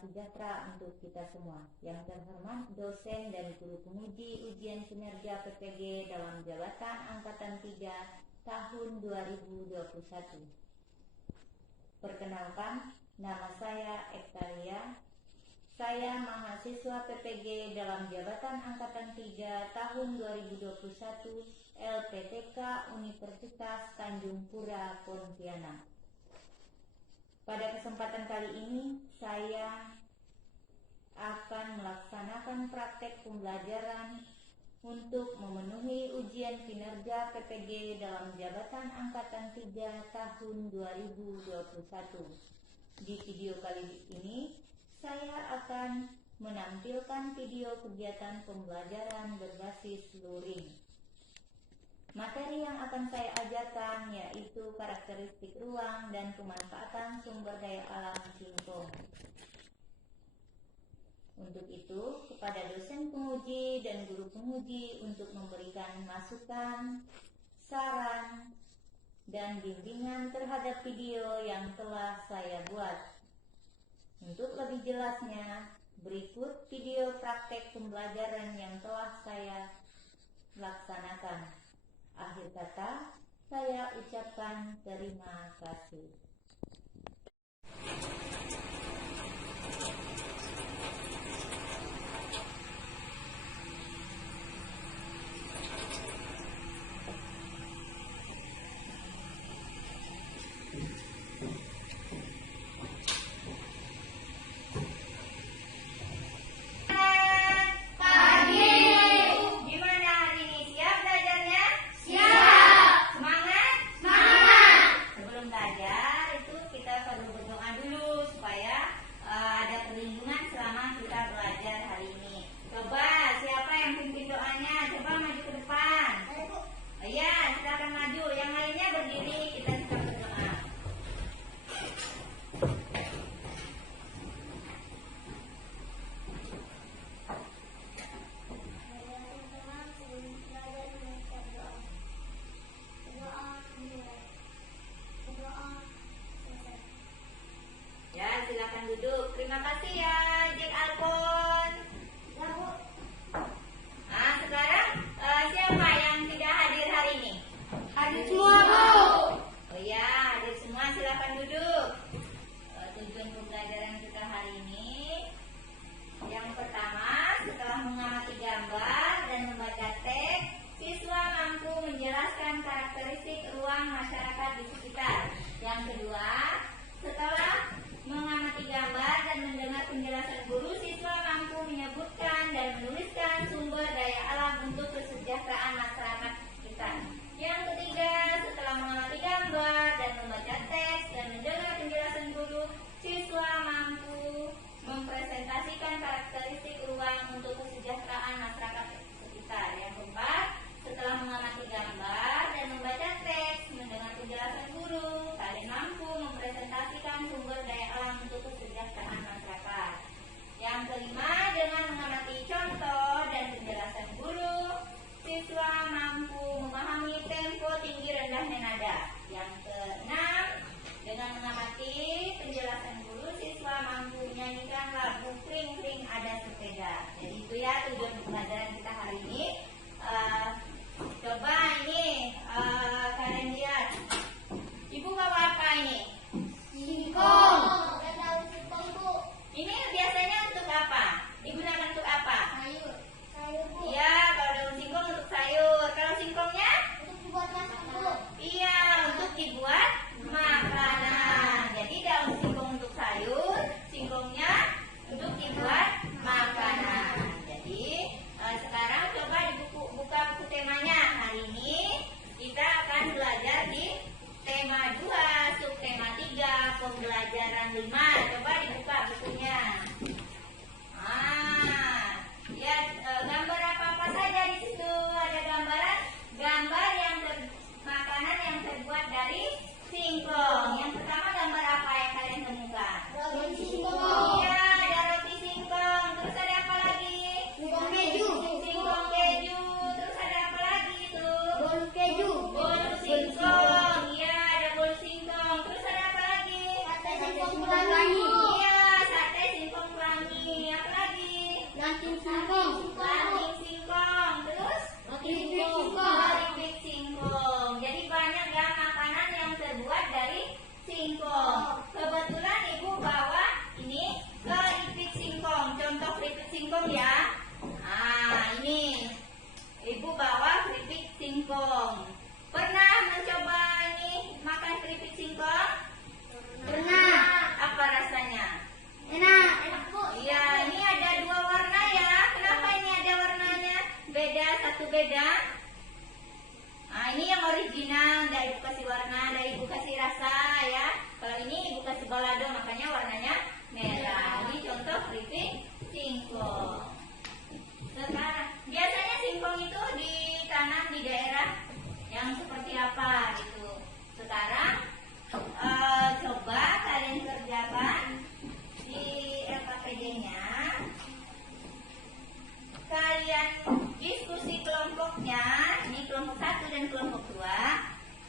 sejahtera untuk kita semua. Yang terhormat dosen dan guru penguji ujian kinerja PPG dalam jabatan Angkatan 3 tahun 2021. Perkenalkan, nama saya Ektaria. Saya mahasiswa PPG dalam jabatan Angkatan 3 tahun 2021 LPTK Universitas Tanjung Pura, Pontianak. Pada kesempatan kali ini, saya akan melaksanakan praktek pembelajaran untuk memenuhi ujian kinerja PPG dalam jabatan Angkatan 3 tahun 2021. Di video kali ini, saya akan menampilkan video kegiatan pembelajaran berbasis luring. Materi yang akan saya ajarkan yaitu karakteristik ruang dan pemanfaatan sumber daya alam singkong. Untuk itu, kepada dosen penguji dan guru penguji untuk memberikan masukan, saran, dan bimbingan terhadap video yang telah saya buat. Untuk lebih jelasnya, berikut video praktek pembelajaran yang telah saya laksanakan. Akhir kata, saya ucapkan terima kasih. Silakan duduk. Terima kasih ya, Jack Alpon. Ya, Bu. Nah, sekarang siapa yang tidak hadir hari ini? Hadir semua, Bu. Oh ya, hadir semua. Silakan duduk. Tujuan pembelajaran kita hari ini, yang pertama, setelah mengamati gambar dan membaca teks, siswa mampu menjelaskan karakteristik ruang masyarakat di sekitar. Yang kedua, setelah mengamati gambar dan mendengar penjelasan guru, siswa mampu menyebutkan dan menuliskan sumber daya alam untuk kesejahteraan masyarakat kita. Yang ketiga, setelah mengamati gambar dan membaca teks dan mendengar penjelasan guru, siswa mampu mempresentasikan karakteristik ruang untuk kesejahteraan masyarakat sekitar. Yang keempat, setelah mengamati gambar dan membaca teks, mendengar penjelasan guru, kalian mampu mempresentasikan sumber daya alam untuk kesejahteraan masyarakat. Yang dan kelompok 2,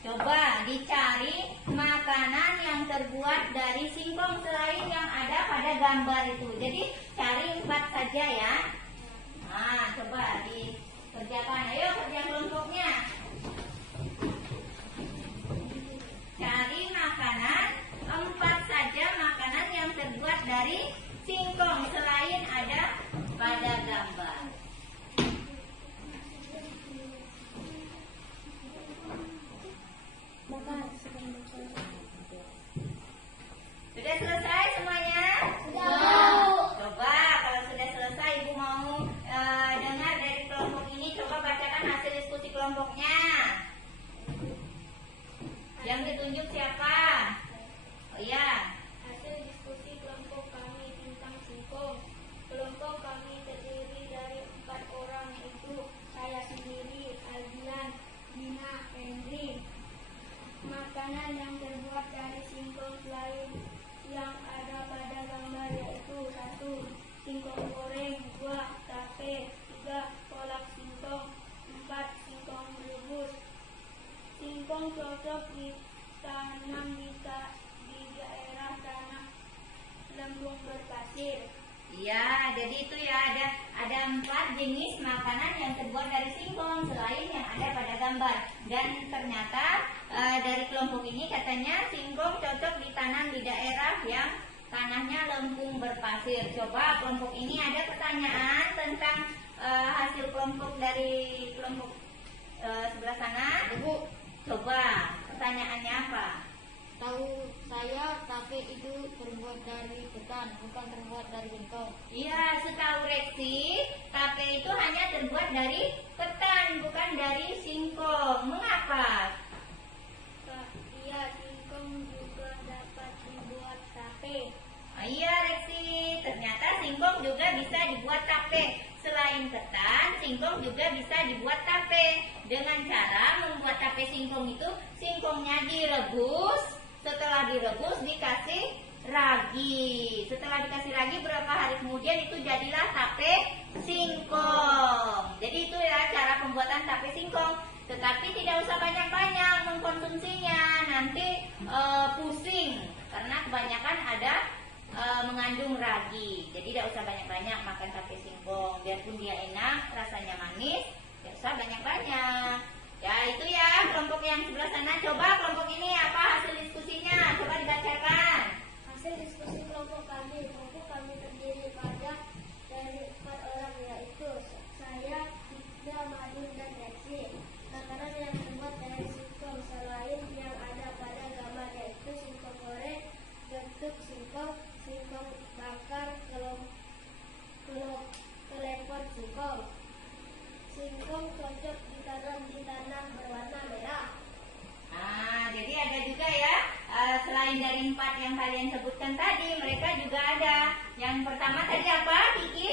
coba dicari makanan yang terbuat dari singkong selain yang ada pada gambar itu. Jadi cari 4 saja ya. Nah, coba dikerjakan. Ayo kerja kelompoknya. Cari makanan 4 saja makanan yang terbuat dari singkong selain ada pada gambar. Sudah selesai semuanya? Sudah. Coba kalau sudah selesai Ibu mau dengar dari kelompok ini, coba bacakan hasil diskusi kelompoknya. Yang ditunjuk siapa? Oh iya. Hasil diskusi kelompok kami tentang singkong. Kelompok kami terdiri dari 4 orang, yaitu saya sendiri, Aldian, Dina, Henry. Makanan yang terbuat dari singkong selain yang ada pada gambar yaitu 1. Singkong goreng, 2. Tape, 3. Kolak singkong, 4. Singkong rebus. Singkong cocok ditanam di daerah tanah lembung berpasir. Iya, jadi itu ya ada 4 jenis makanan yang terbuat dari singkong selain yang ada pada gambar. Dan ternyata dari kelompok ini katanya singkong cocok ditanam di daerah yang tanahnya lempung berpasir. Coba kelompok ini ada pertanyaan tentang hasil kelompok dari kelompok sebelah sana. Ibu, Coba pertanyaannya apa? tahu saya tape itu terbuat dari ketan, bukan terbuat dari singkong. Iya, setahu Reksi, tape itu hanya terbuat dari ketan, bukan dari singkong. Mengapa? Iya, singkong juga dapat dibuat tape. Iya, Reksi, ternyata singkong juga bisa dibuat tape. Selain ketan, singkong juga bisa dibuat tape. Dengan cara membuat tape singkong itu, singkongnya direbus. Setelah direbus dikasih ragi. Setelah dikasih ragi berapa hari kemudian itu jadilah tape singkong. Jadi itu ya cara pembuatan tape singkong. Tetapi tidak usah banyak-banyak mengkonsumsinya, nanti pusing karena kebanyakan ada mengandung ragi. Jadi tidak usah banyak-banyak makan tape singkong. Biarpun dia enak, rasanya manis, tidak usah banyak-banyak. Ya itu ya kelompok yang sebelah sana. Coba kelompok ini apa hasil diskusinya? Coba dibacakan. Hasil diskusi kelompok kami terdiri dari 4 orang, yaitu saya, Tika, Madun, dan Reksi. Makanan yang terbuat dari singkong selain yang ada pada gambar yaitu singkong goreng, bentuk singkong, singkong bakar, kelepon singkong. Singkong cocok ditanam di tanah berwarna merah. Nah, jadi ada juga ya selain dari 4 yang kalian sebutkan tadi, mereka juga ada. Yang pertama tadi apa, Kiki?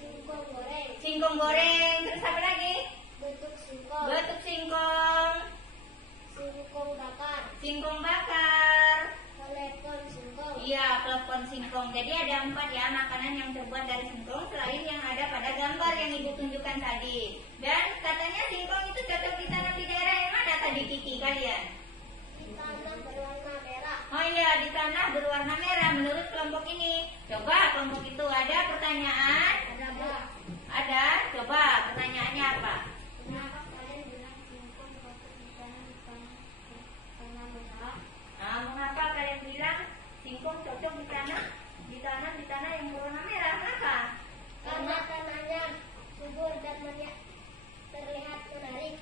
Singkong goreng, Singkong goreng. Terus apa lagi? bentuk singkong, Betuk singkong, singkong bakar, singkong bakar. kelepon singkong. Iya, klepon singkong. Jadi ada 4 ya makanan yang terbuat dari singkong selain yang ada pada gambar yang Ibu tunjukkan tadi. Dan katanya singkong itu cocok ditanam di daerah yang mana tadi, Kiki, kalian? Di tanah berwarna merah. Oh iya, di tanah berwarna merah menurut kelompok ini. Coba kelompok itu ada pertanyaan? Ada Bu. Ada. Coba pertanyaannya apa? Kenapa kalian bilang singkong cocok ditanam di tanah merah? Nah, mengapa kalian bilang singkong cocok ditanam di tanah yang berwarna merah? Kenapa? Karena tanahnya subur dan terlihat menarik.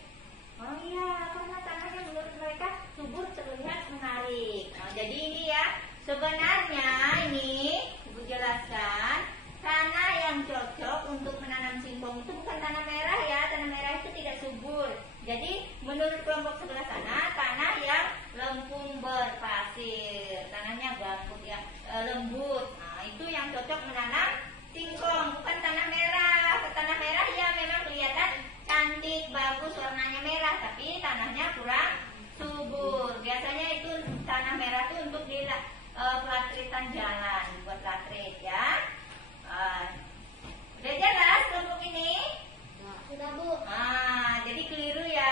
Oh iya, karena tanahnya menurut mereka subur terlihat menarik. Nah, jadi ini ya, sebenarnya ini Ibu jelaskan, tanah yang cocok untuk menanam singkong itu bukan tanah merah ya. Tanah merah itu tidak subur. Jadi menurut kelompok sebelah sana, tanah yang lempung berpasir, tanahnya gambut yang lembut. Nah, itu yang cocok menanam singkong, bukan tanah merah. Tanah merah ya memang kelihatan cantik, bagus, warnanya merah, tapi tanahnya kurang subur. Biasanya itu tanah merah itu untuk di pelatritan jalan, buat latrit ya. Udah jelas kelompok ini? Sudah Bu. Jadi keliru ya.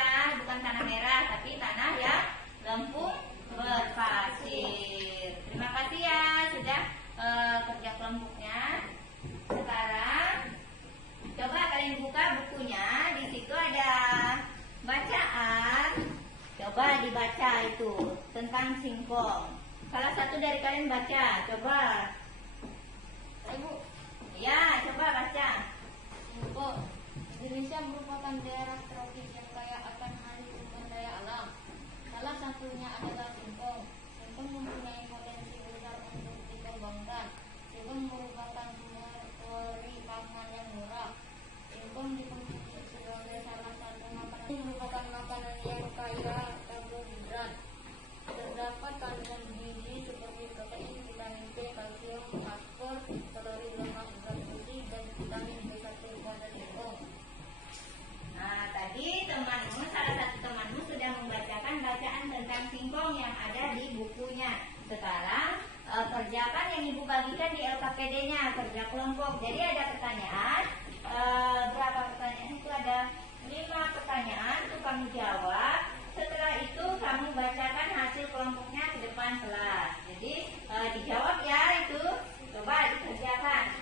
dibaca itu tentang singkong. Salah satu dari kalian baca, coba. Ibu, Ya, coba baca. singkong. Indonesia merupakan daerah tropis yang kaya akan hari sumber daya alam. Salah satunya adalah singkong. Singkong mempunyai potensi besar untuk dikembangkan. Singkong merupakan sumber kalori pangan yang murah. Singkong dikonsumsi sebagai salah satu makanan. Ini merupakan makanan yang kaya karbohidrat. Terdapat kandungan gizi seperti protein, vitamin B, kalsium, fosfor, kalori lemak, zat besi, dan vitamin B1 pada singkong. Nah, tadi salah satu temanmu sudah membacakan bacaan tentang singkong yang ada di bukunya. Sekarang kerjakan yang ibu bagikan di LKPD-nya, kerja kelompok. Jadi ada pertanyaan, berapa pertanyaan itu, ada 5 pertanyaan, itu kamu jawab. Setelah itu kamu bacakan hasil kelompoknya ke depan kelas. Jadi dijawab ya itu, coba dikerjakan.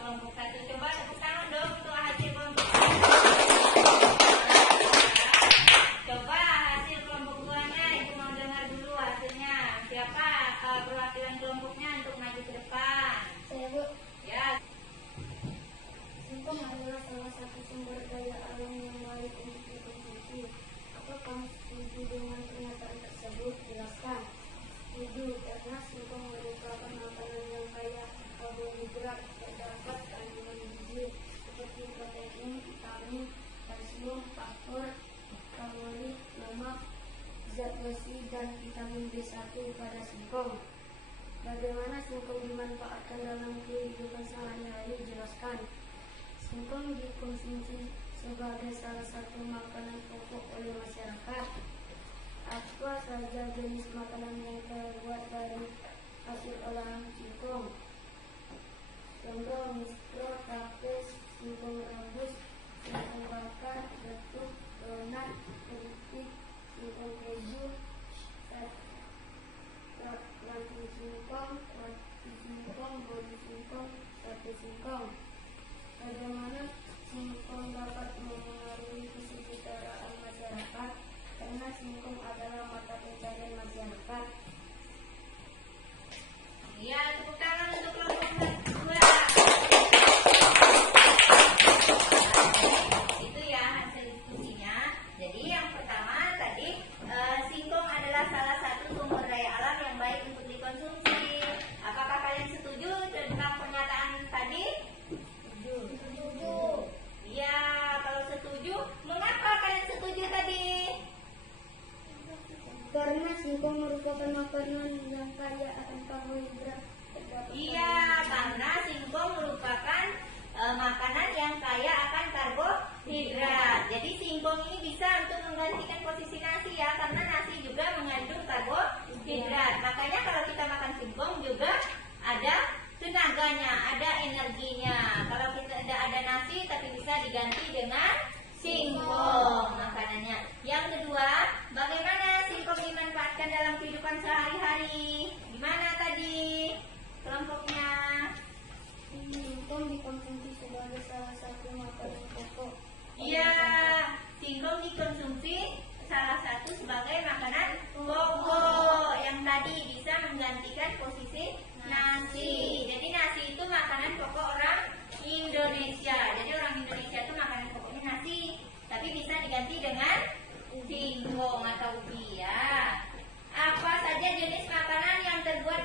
Kelompok 1. Coba tepuk tangan dong untuk hasil kelompok 1. Coba hasil kelompok 2-nya, Ibu mau dengar dulu hasilnya. Siapa perwakilan kelompoknya untuk maju ke depan? Saya, Bu. Ya. Singkong adalah salah satu sumber daya alam yang baik untuk dikonsumsi. Apa kamu setuju dengan pernyataan tersebut? Jelaskan. Setuju, karena singkong merupakan makanan yang kaya karbohidrat. Terdapat kandungan gizi seperti protein, vitamin, kalsium, fosfor, kalori, lemak, zat besi, dan vitamin B1 pada singkong. Bagaimana singkong dimanfaatkan dalam kehidupan sehari-hari? Jelaskan. Singkong dikonsumsi sebagai salah satu makanan pokok oleh masyarakat. Apa saja jenis makanan yang terbuat dari hasil olahan singkong? Contoh: mistro, tape, singkong rebus, singkong bakar, getuk, donat, keripik, singkong keju, roti singkong, bolu singkong, sate singkong. Bagaimana singkong dapat mempengaruhi kesejahteraan masyarakat? Karena singkong adalah mata pencarian masyarakat. Ya, tepuk tangan untuk kelompok 2. Itu ya hasil diskusinya. Jadi yang pertama tadi, singkong adalah salah satu sumber daya alam yang baik untuk dikonsumsi. Apakah kalian setuju tentang pernyataan tadi? Setuju. Ya, kalau setuju, mengapa kalian setuju tadi? singkong merupakan makanan yang kaya akan karbohidrat. Iya, karena singkong merupakan makanan yang kaya akan karbohidrat. Jadi singkong ini bisa untuk menggantikan posisi nasi ya, karena nasi juga mengandung karbohidrat. Makanya kalau kita makan singkong juga ada tenaganya, ada energinya. Kalau kita tidak ada nasi tapi bisa diganti dengan singkong makanannya. Yang kedua, bagaimana singkong dimanfaatkan dalam kehidupan sehari-hari? Gimana tadi kelompoknya? Singkong dikonsumsi sebagai salah satu makanan pokok. Iya, singkong dikonsumsi salah satu sebagai makanan pokok yang tadi bisa menggantikan posisi nasi. Jadi nasi itu makanan pokok orang Indonesia. Jadi orang Indonesia itu makanan pokoknya nasi, tapi bisa diganti dengan singkong atau ubi ya. Apa saja jenis makanan yang terbuat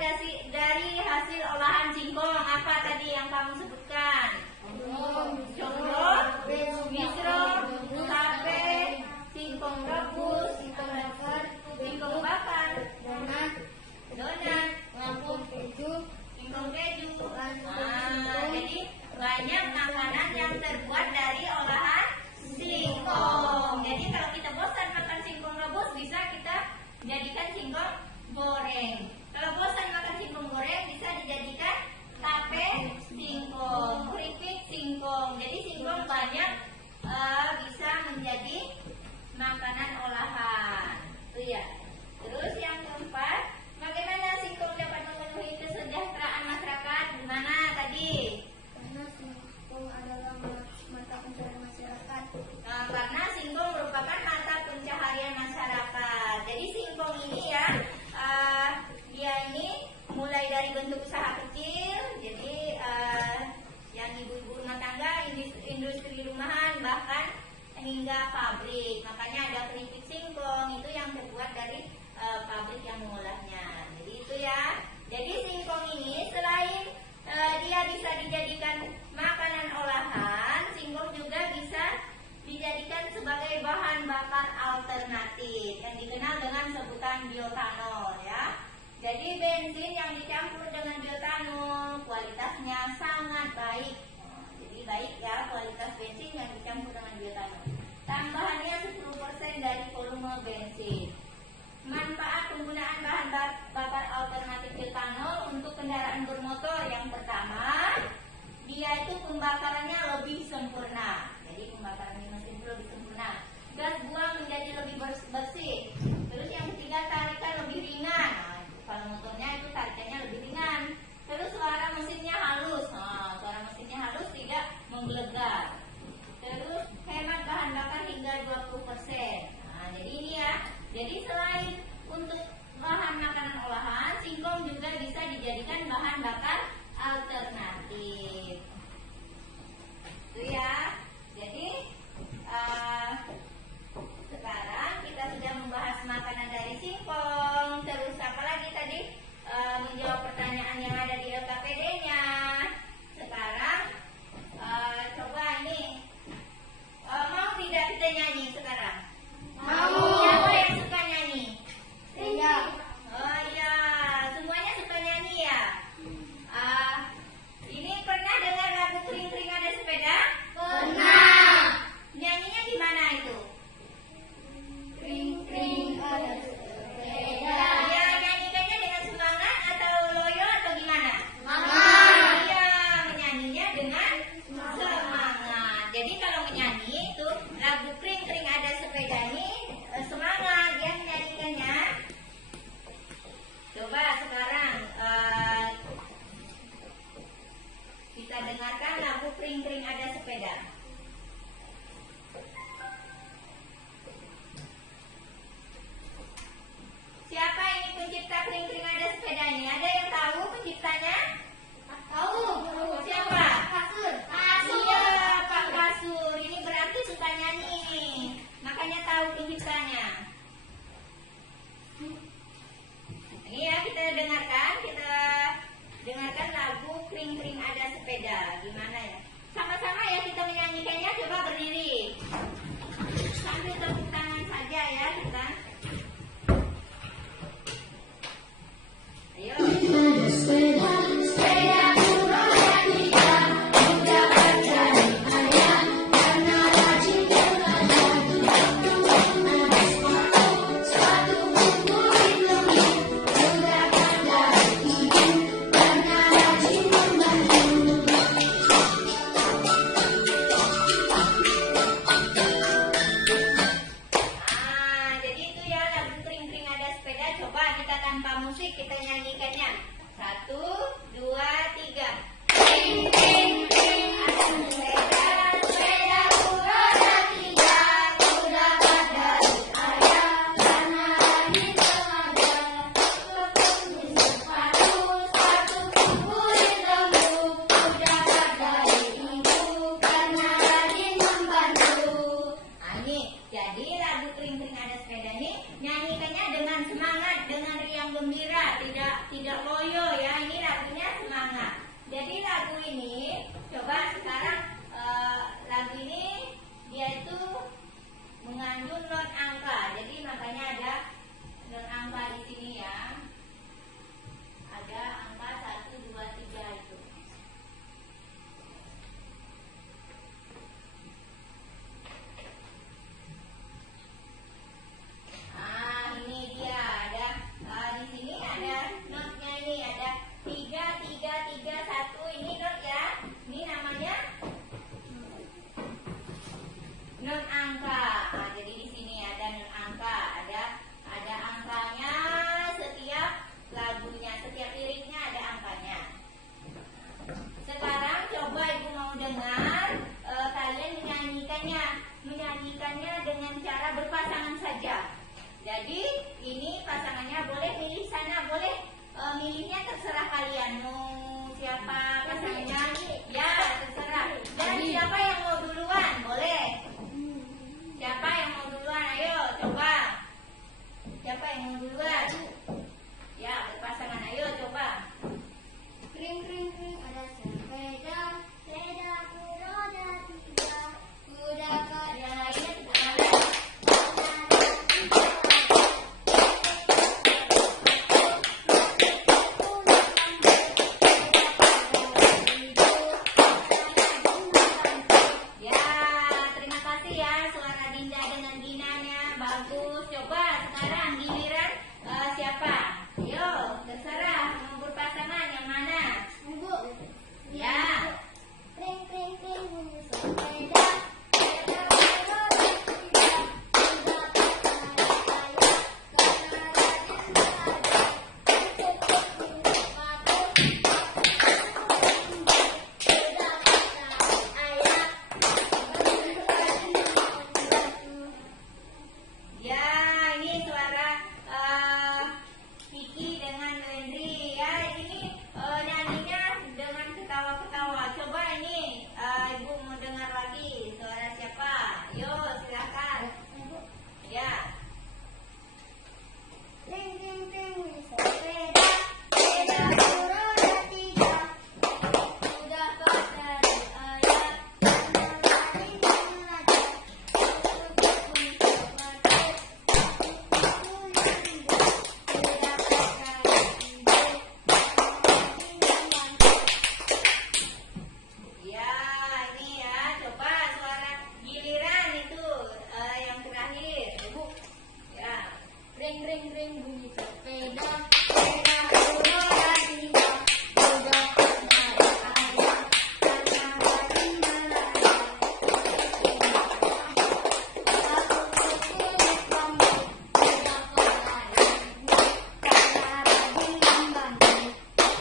dari hasil olahan singkong? Apa tadi yang kamu sebutkan? Congro, misro, tape, singkong rebus, singkong bakar, donat, singkong keju. Jadi banyak makanan yang terbuat dari olahan singkong. Jadi kalau kita bosan makan singkong rebus, bisa kita jadikan singkong goreng. Kalau bosan makan singkong goreng, bisa dijadikan tape singkong, keripik singkong. Jadi singkong banyak bisa menjadi makanan olahan. Itu ya. Terus yang keempat, bagaimana singkong dapat memenuhi kesejahteraan masyarakat? Gimana tadi? Karena singkong adalah mata pencaharian masyarakat. Karena singkong merupakan mata pencaharian masyarakat. Jadi singkong ini ya, dia ini mulai dari bentuk usaha kecil. Jadi yang ibu-ibu rumah tangga, industri rumahan, bahkan hingga pabrik. Makanya ada keripik singkong itu yang terbuat dari pabrik yang mengolahnya. Jadi itu ya. Jadi singkong ini selain dia bisa dijadikan makanan olahan, singkong juga bisa dijadikan sebagai bahan bakar alternatif yang dikenal dengan sebutan bioetanol ya. Jadi bensin yang dicampur dengan bioetanol kualitasnya sangat baik. Jadi baik ya kualitas bensin yang dicampur dengan bioetanol. Tambahannya 10% dari volume bensin. Manfaat penggunaan bahan bakar alternatif bioetanol untuk kendaraan bermotor. Yang pertama, dia itu pembakarannya lebih sempurna. Jadi pembakaran mesin itu lebih sempurna. Gas buang menjadi lebih bersih. Terus yang ketiga, tarikan lebih ringan. Kalau motornya itu tarikannya lebih ringan. Terus suara mesinnya halus. Suara mesinnya halus, tidak menggelegar. Terus hemat bahan bakar hingga 20%. Jadi ini ya. Jadi selain untuk bahan makanan olahan, singkong juga bisa dijadikan bahan bakar alternatif. Itu ya. Jadi sekarang kita sudah membahas makanan dari singkong. Terus apa lagi tadi? Menjawab pertanyaan yang ada di LKPD-nya. Sekarang coba ini mau tidak kita nyanyi sekarang? Mau. Siapa yang suka nyanyi? Iya. Oh iya, semuanya suka nyanyi ya. Ini pernah dengar lagu Kering-kering Ada Sepeda? Pernah. Nyanyinya gimana itu? Kering-kering ada sepeda. Ya, nyanyikannya dengan semangat atau loyo atau gimana? Semangat. Iya, menyanyinya dengan semangat. Jadi kalau menyanyi itu lagu Kering-kering Ada Sepeda Jadi lagu Kering Kering Ada Sepeda ini nyanyikannya dengan semangat, dengan riang gembira, tidak loyo ya. Ini lagunya semangat. Jadi lagu ini, coba sekarang lagu ini dia itu mengandung not angka. Jadi makanya ada not angka di sini ya. Ada angka 1, 2, 3 itu. Ini dia ada di sini ada notnya ini ada 3, 3, 3, 1 ini not ya. Ini namanya not angka. Jadi di sini ada not angka, ada angkanya setiap lagunya, setiap liriknya ada angkanya. Sekarang coba ibu mau dengar kalian menyanyikannya dengan cara berpasangan saja. Jadi ini pasangannya boleh milih sana, boleh milihnya terserah kalian mau siapa pasangannya, ya terserah. Dan siapa yang mau duluan boleh. Siapa yang mau duluan? Ayo coba. Siapa yang mau duluan? Ya berpasangan, ayo coba. Kring kring kring ada sepeda, sepeda beroda 3, kuda yang lainnya ada. Ya, terima kasih ya suara Dinda dengan Ginanya bagus. Coba sekarang giliran siapa? Yo, terserah mau berpasangan yang mana? Ibu. Ya. Kring kring kring bunyi sepeda, sepeda beroda 3, kuda saya, karena rajin belajar, ikut guru sepatu, kuda ayah, Ya, ini suara Vicky dengan Wendy ya. Ini nyanyinya dengan ketawa-ketawa. Coba ini ibu mau dengar lagi suara siapa? Yo, silakan. Ya. kring kring kring bunyi sepeda, sepeda beroda 3, kuda dari ayah, karena rajin belajar, ikut guru sepatu, kuda Ya, ini ya. Coba suara giliran itu yang terakhir. Ibu. Ya. ring ring ring bunyi sepeda, sepeda beroda 3, kuda dari ayah, karena rajin belajar, aku kulit bambu, kuda dari karena rajin membantu.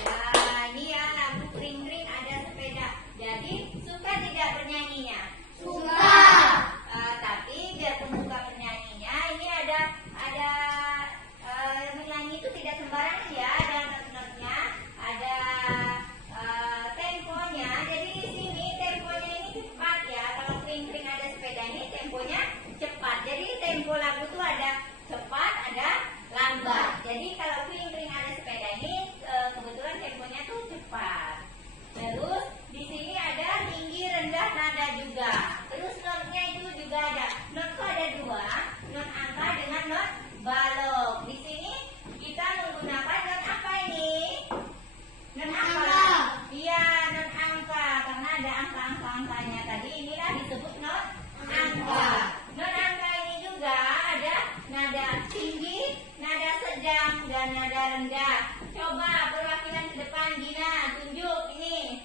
Ya, ini ya lagu Kring Kring Ada Sepeda. Jadi suka tidak bernyanyinya? Suka. Tapi biarpun suka bernyanyinya, ini ada menyanyi itu tidak sembarangan ya. Ada not-notnya, ada temponya. Jadi di sini temponya ini cepat ya. Kalau Kring Kring Ada Sepeda ini temponya cepat. Jadi tempo lagu itu ada cepat, ada lambat. Jadi kalau Kring Kring Ada Sepeda ini kebetulan temponya tuh cepat. Terus di sini ada tinggi, rendah, nada juga. Terus notnya itu juga ada. Not itu ada 2, not angka dengan not balok. Di sini kita menggunakan not apa ini? Not angka. Iya, not angka karena ada angka-angkanya tadi. Inilah disebut not angka. Not angka ini juga ada nada tinggi, nada sedang, dan nada rendah. Coba perwakilan ke depan, Gina, tunjuk ini.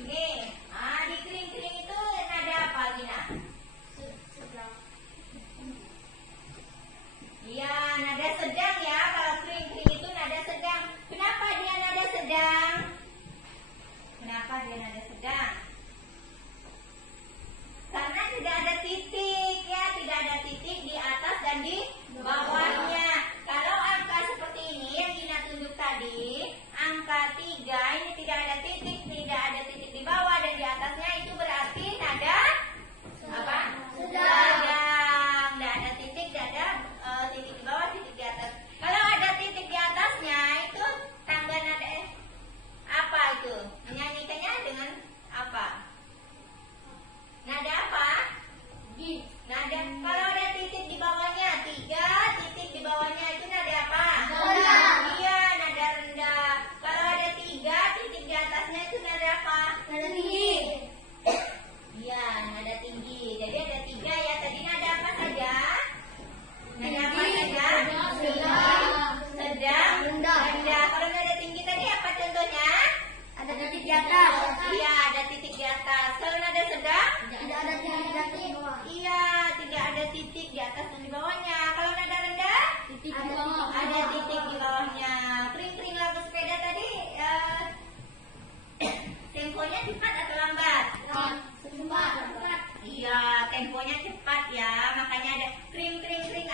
Ini, di Kring Kring itu nada apa, Gina? Iya, nada sedang ya. Kalau Kring Kring itu nada sedang. Kenapa dia nada sedang? Kenapa dia nada sedang? Karena tidak ada titik ya, tidak ada titik di atas dan di bawahnya. Kalau angka seperti ini yang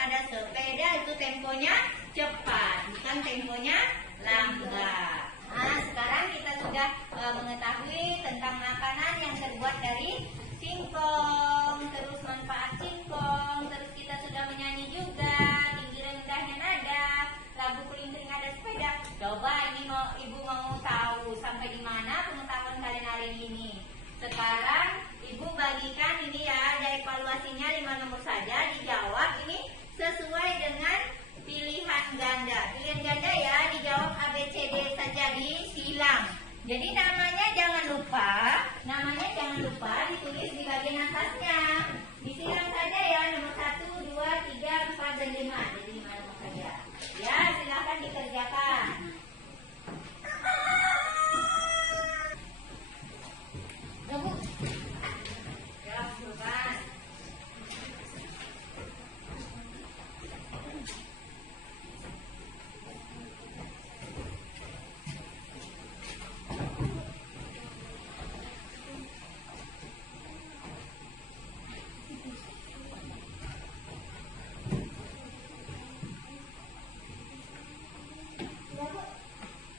ada sepeda itu temponya cepat, bukan temponya lambat. Nah, sekarang kita sudah mengetahui tentang makanan yang terbuat dari singkong, terus manfaat singkong, terus kita sudah menyanyi juga, tinggi rendahnya nada, lagu pelintering ada sepeda. Coba ini ibu mau tahu sampai di mana pengetahuan kalian hari ini. Sekarang ibu bagikan ini ya, ada evaluasinya 5 nomor saja, dijawab ini sesuai dengan pilihan ganda. Pilihan ganda ya, dijawab A, B, C, D saja disilang. Jadi namanya jangan lupa ditulis di bagian atasnya. Disilang saja ya, nomor 1, 2, 3, 4, dan 5. Jadi 5 nomor saja. Ya, silakan dikerjakan. Ya, bukan.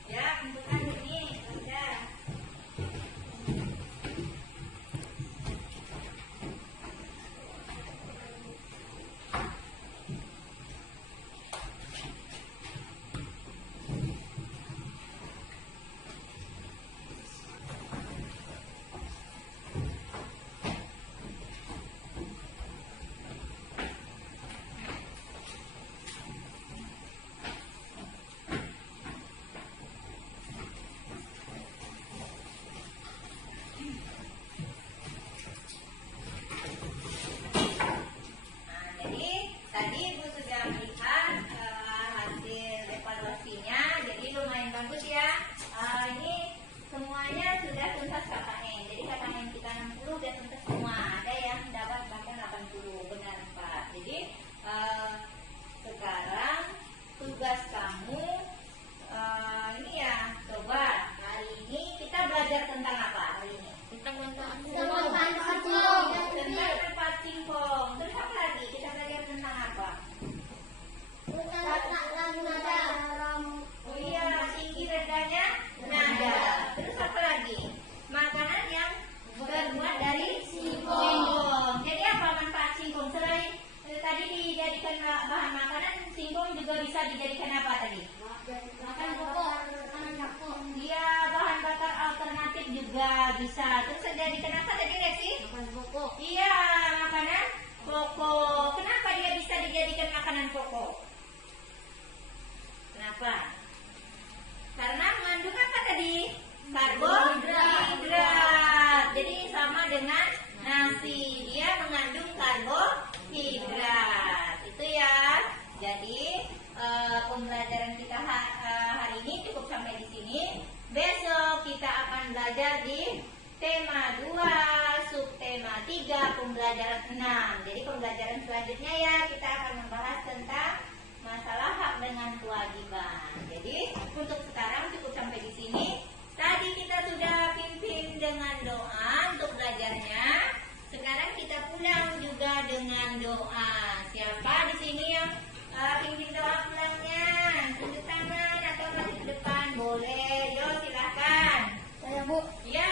Ya, bukan ini. Udah. Jadi tadi ibu sudah melihat hasil evaluasinya, jadi lumayan bagus ya. Ini semuanya sudah tuntas KKN. Jadi KKN kita 60 sudah tuntas semua. Ada yang dapat bahkan 80, benar Pak. Jadi sekarang tugas kamu ini ya, coba hari ini kita belajar tentang apa hari ini? Tentang manfaat singkong. Terus apa lagi? Kita belajar tentang apa? Oh iya, tinggi rendahnya nada. Terus apa lagi? Makanan yang terbuat dari singkong. Jadi apa manfaat singkong? Selain tadi dijadikan bahan makanan, singkong juga bisa dijadikan apa tadi? Makan pokok. Dia bahan bakar alternatif juga bisa. Terus dijadikan apa tadi Resi? Makan pokok. Iya, makanan pokok. Kenapa dia bisa dijadikan makanan pokok? Kenapa? Karena mengandung apa tadi? Karbohidrat. Jadi sama dengan nasi, dia mengandung karbohidrat. Itu ya. Jadi pembelajaran kita hari ini cukup sampai di sini. Besok kita akan belajar di tema 2, subtema 3, pembelajaran 6. Jadi pembelajaran selanjutnya ya kita akan membahas tentang masalah hak dengan kewajiban. Jadi untuk sekarang cukup sampai di sini. Tadi kita sudah pimpin dengan doa untuk belajarnya. Sekarang kita pulang juga dengan doa. Siapa di sini yang pimpin doa pulangnya? Tunjuk tangan atau maju ke depan boleh. Yo silakan. Saya Bu. Ya,